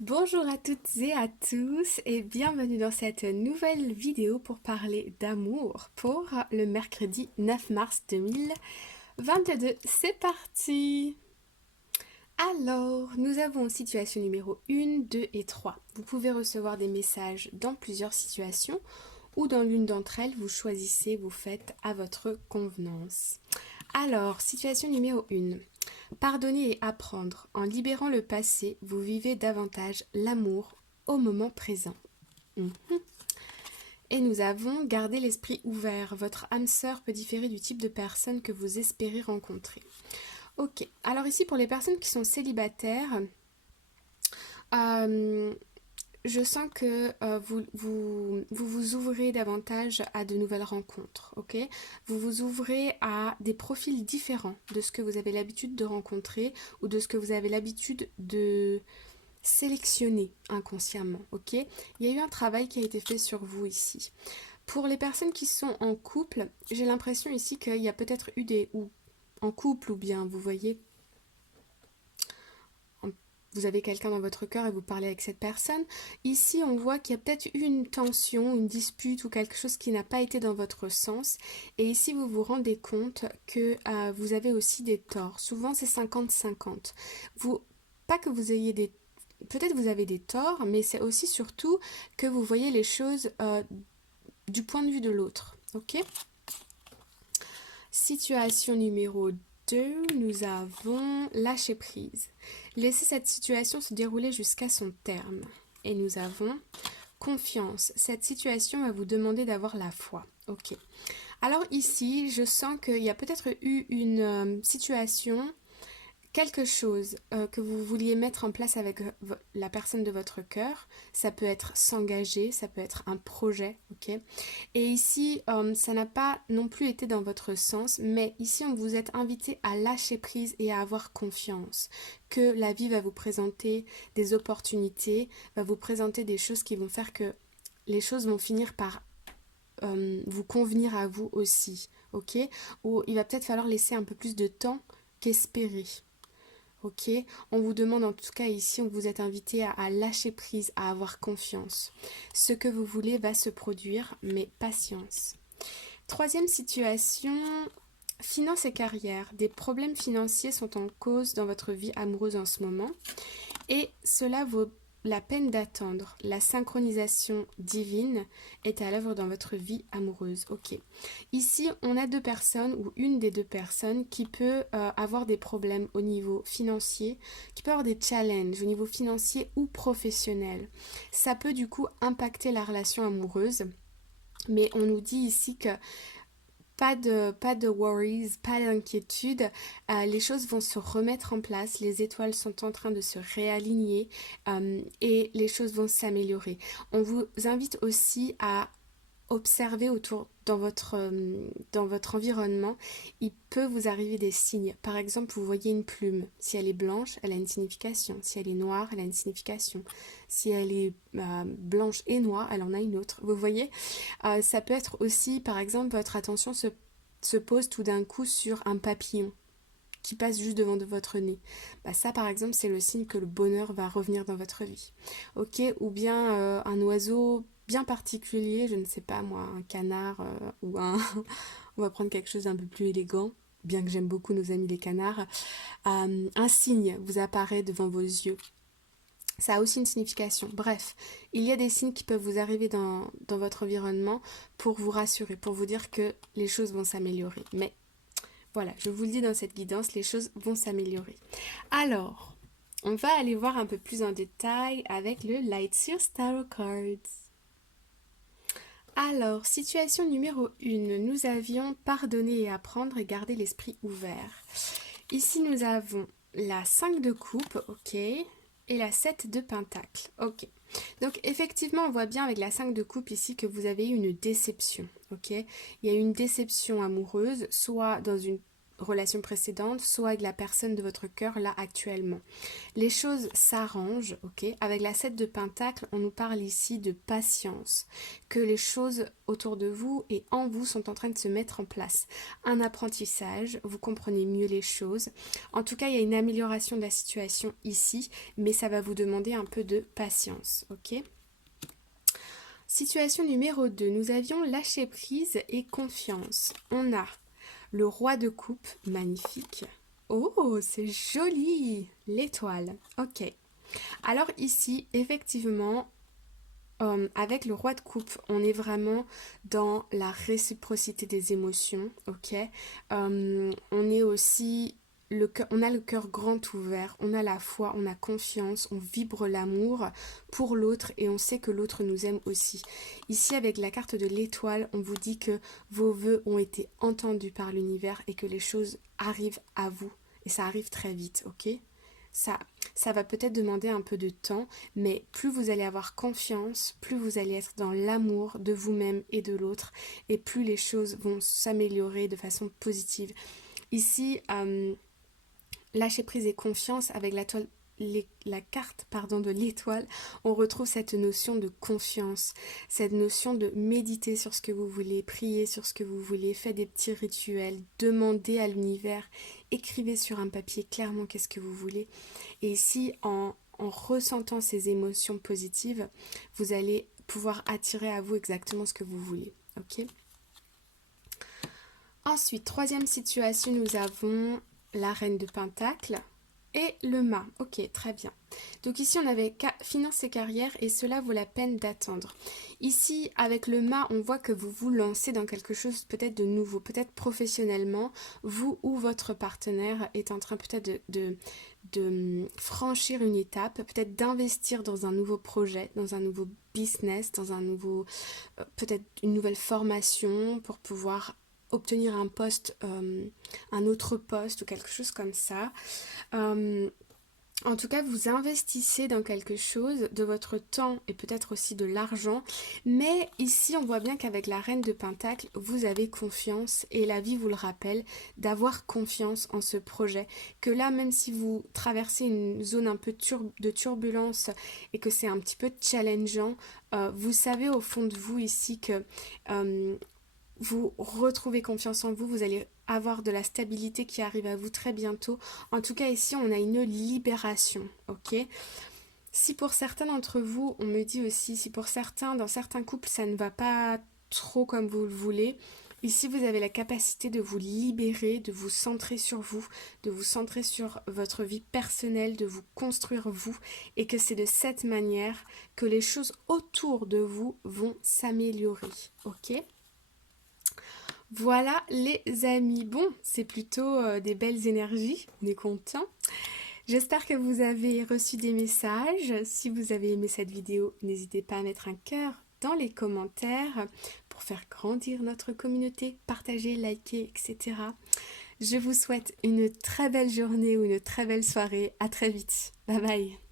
Bonjour à toutes et à tous et bienvenue dans cette nouvelle vidéo pour parler d'amour pour le mercredi 9 mars 2022. C'est parti! Alors, nous avons situation numéro 1, 2 et 3. Vous pouvez recevoir des messages dans plusieurs situations ou dans l'une d'entre elles, vous choisissez, vous faites à votre convenance. Alors, situation numéro 1. Pardonner et apprendre. En libérant le passé, vous vivez davantage l'amour au moment présent. Mhm. Et nous avons gardé l'esprit ouvert. Votre âme sœur peut différer du type de personne que vous espérez rencontrer. Ok, alors ici pour les personnes qui sont célibataires, euh, je sens que vous ouvrez davantage à de nouvelles rencontres, ok? Vous vous ouvrez à des profils différents de ce que vous avez l'habitude de rencontrer ou de ce que vous avez l'habitude de sélectionner inconsciemment, ok? Il y a eu un travail qui a été fait sur vous ici. Pour les personnes qui sont en couple, j'ai l'impression ici qu'il y a peut-être eu des... ou en couple ou bien, vous voyez, vous avez quelqu'un dans votre cœur et vous parlez avec cette personne. Ici, on voit qu'il y a peut-être eu une tension, une dispute ou quelque chose qui n'a pas été dans votre sens. Et ici, vous vous rendez compte que vous avez aussi des torts. Souvent, c'est 50-50. Vous, pas que vous ayez des... Peut-être vous avez des torts, mais c'est aussi surtout que vous voyez les choses du point de vue de l'autre. Ok? Situation numéro 2, nous avons lâcher prise. Laissez cette situation se dérouler jusqu'à son terme. Et nous avons confiance. Cette situation va vous demander d'avoir la foi. Ok. Alors ici, je sens qu'il y a peut-être eu une situation quelque chose que vous vouliez mettre en place avec la personne de votre cœur. Ça peut être s'engager, ça peut être un projet, ok? Et ici, ça n'a pas non plus été dans votre sens, mais ici, on vous êtes invité à lâcher prise et à avoir confiance que la vie va vous présenter des opportunités, va vous présenter des choses qui vont faire que les choses vont finir par vous convenir à vous aussi, ok? Ou il va peut-être falloir laisser un peu plus de temps qu'espérer. Ok, on vous demande en tout cas ici, on vous êtes invité à lâcher prise, à avoir confiance. Ce que vous voulez va se produire, mais patience. Troisième situation, finance et carrière. Des problèmes financiers sont en cause dans votre vie amoureuse en ce moment et cela vaut la peine d'attendre. La synchronisation divine est à l'œuvre dans votre vie amoureuse. Ok. Ici, on a deux personnes ou une des deux personnes qui peut avoir des problèmes au niveau financier, qui peut avoir des challenges au niveau financier ou professionnel. Ça peut du coup impacter la relation amoureuse. Mais on nous dit ici que pas de worries, pas d'inquiétude. Les choses vont se remettre en place. Les étoiles sont en train de se réaligner et les choses vont s'améliorer. On vous invite aussi à observer autour dans votre environnement, il peut vous arriver des signes. Par exemple, vous voyez une plume. Si elle est blanche, elle a une signification. Si elle est noire, elle a une signification. Si elle est blanche et noire, elle en a une autre. Vous voyez, ça peut être aussi, par exemple, votre attention se pose tout d'un coup sur un papillon qui passe juste devant de votre nez. Bah ça par exemple c'est le signe que le bonheur va revenir dans votre vie. Ok, ou bien un oiseau bien particulier, je ne sais pas moi, un canard ou un... On va prendre quelque chose d'un peu plus élégant, bien que j'aime beaucoup nos amis les canards. Un signe vous apparaît devant vos yeux. Ça a aussi une signification. Bref, il y a des signes qui peuvent vous arriver dans votre environnement pour vous rassurer, pour vous dire que les choses vont s'améliorer. Mais voilà, je vous le dis dans cette guidance, les choses vont s'améliorer. Alors, on va aller voir un peu plus en détail avec le Lightseer Tarot Cards. Alors, situation numéro 1, nous avions pardonner et apprendre et garder l'esprit ouvert. Ici, nous avons la 5 de coupe, ok, et la 7 de pentacle, ok. Donc, effectivement, on voit bien avec la 5 de coupe ici que vous avez eu une déception, ok. Il y a eu une déception amoureuse, soit dans une relation précédente, soit avec la personne de votre cœur là actuellement. Les choses s'arrangent, ok? Avec la 7 de Pentacle, on nous parle ici de patience, que les choses autour de vous et en vous sont en train de se mettre en place. Un apprentissage, vous comprenez mieux les choses. En tout cas, il y a une amélioration de la situation ici, mais ça va vous demander un peu de patience, ok? Situation numéro 2, nous avions lâché prise et confiance. On a le roi de coupe, magnifique. Oh, c'est joli, l'étoile. Ok. Alors ici, effectivement, avec le roi de coupe, on est vraiment dans la réciprocité des émotions, ok. On est aussi on a le cœur grand ouvert, on a la foi, on a confiance, on vibre l'amour pour l'autre et on sait que l'autre nous aime aussi. Ici, avec la carte de l'étoile, on vous dit que vos vœux ont été entendus par l'univers et que les choses arrivent à vous. Et ça arrive très vite, ok? Ça va peut-être demander un peu de temps, mais plus vous allez avoir confiance, plus vous allez être dans l'amour de vous-même et de l'autre, et plus les choses vont s'améliorer de façon positive. Ici, lâcher prise et confiance avec la carte de l'étoile, on retrouve cette notion de confiance, cette notion de méditer sur ce que vous voulez, prier sur ce que vous voulez, faites des petits rituels, demandez à l'univers, écrivez sur un papier clairement qu'est-ce que vous voulez. Et ici, en ressentant ces émotions positives, vous allez pouvoir attirer à vous exactement ce que vous voulez. Ok ? Ensuite, troisième situation, nous avons la reine de Pentacle et le mât. Ok, très bien. Donc ici, on avait finance et carrière et cela vaut la peine d'attendre. Ici, avec le mât, on voit que vous vous lancez dans quelque chose peut-être de nouveau, peut-être professionnellement, vous ou votre partenaire est en train peut-être de franchir une étape, peut-être d'investir dans un nouveau projet, dans un nouveau business, dans un nouveau, peut-être une nouvelle formation pour pouvoir obtenir un poste, un autre poste ou quelque chose comme ça. En tout cas, vous investissez dans quelque chose, de votre temps et peut-être aussi de l'argent. Mais ici, on voit bien qu'avec la reine de Pentacle, vous avez confiance et la vie vous le rappelle d'avoir confiance en ce projet. Que là, même si vous traversez une zone un peu de turbulence et que c'est un petit peu challengeant, vous savez au fond de vous ici que vous retrouvez confiance en vous, vous allez avoir de la stabilité qui arrive à vous très bientôt. En tout cas, ici, on a une libération, ok ? Si pour certains d'entre vous, on me dit aussi, si pour certains, dans certains couples, ça ne va pas trop comme vous le voulez, ici, vous avez la capacité de vous libérer, de vous centrer sur vous, de vous centrer sur votre vie personnelle, de vous construire vous, et que c'est de cette manière que les choses autour de vous vont s'améliorer, ok ? Voilà les amis, bon, c'est plutôt des belles énergies, on est content. J'espère que vous avez reçu des messages. Si vous avez aimé cette vidéo, n'hésitez pas à mettre un cœur dans les commentaires pour faire grandir notre communauté, partager, liker, etc. Je vous souhaite une très belle journée ou une très belle soirée. À très vite. Bye bye.